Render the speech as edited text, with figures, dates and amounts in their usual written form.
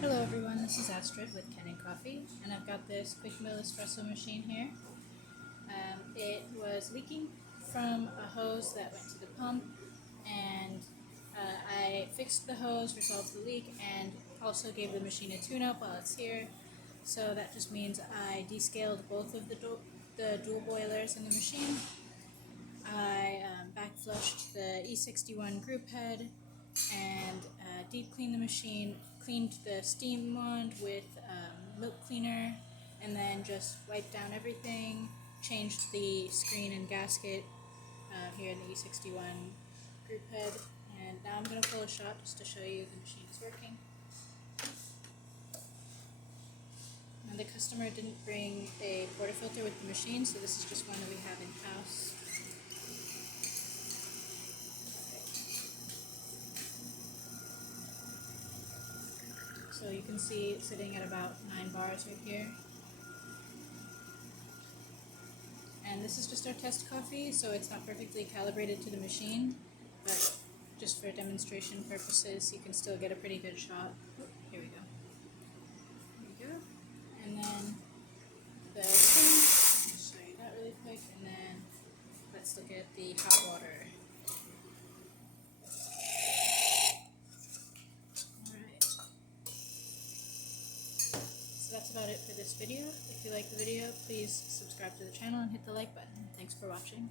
Hello everyone, this is Astrid with Kanen Coffee, and I've got this quick mill espresso machine here. It was leaking from a hose that went to the pump, and I fixed the hose, resolved the leak, and also gave the machine a tune-up while it's here. So that just means I descaled both of the dual boilers in the machine. I back flushed the E61 group head and deep cleaned the machine, cleaned the steam wand with milk cleaner, and then just wiped down everything, changed the screen and gasket here in the E61 group head, and now I'm going to pull a shot just to show you the machine is working. Now the customer didn't bring a portafilter with the machine, so this is just one that we have in-house. So you can see it's sitting at about 9 bars right here. And this is just our test coffee, so it's not perfectly calibrated to the machine, but just for demonstration purposes, you can still get a pretty good shot. Oh, here we go. There we go. And then the steam, I'll show you that really quick, and then let's look at the hot water. So that's about it for this video. If you like the video, please subscribe to the channel and hit the like button. Thanks for watching.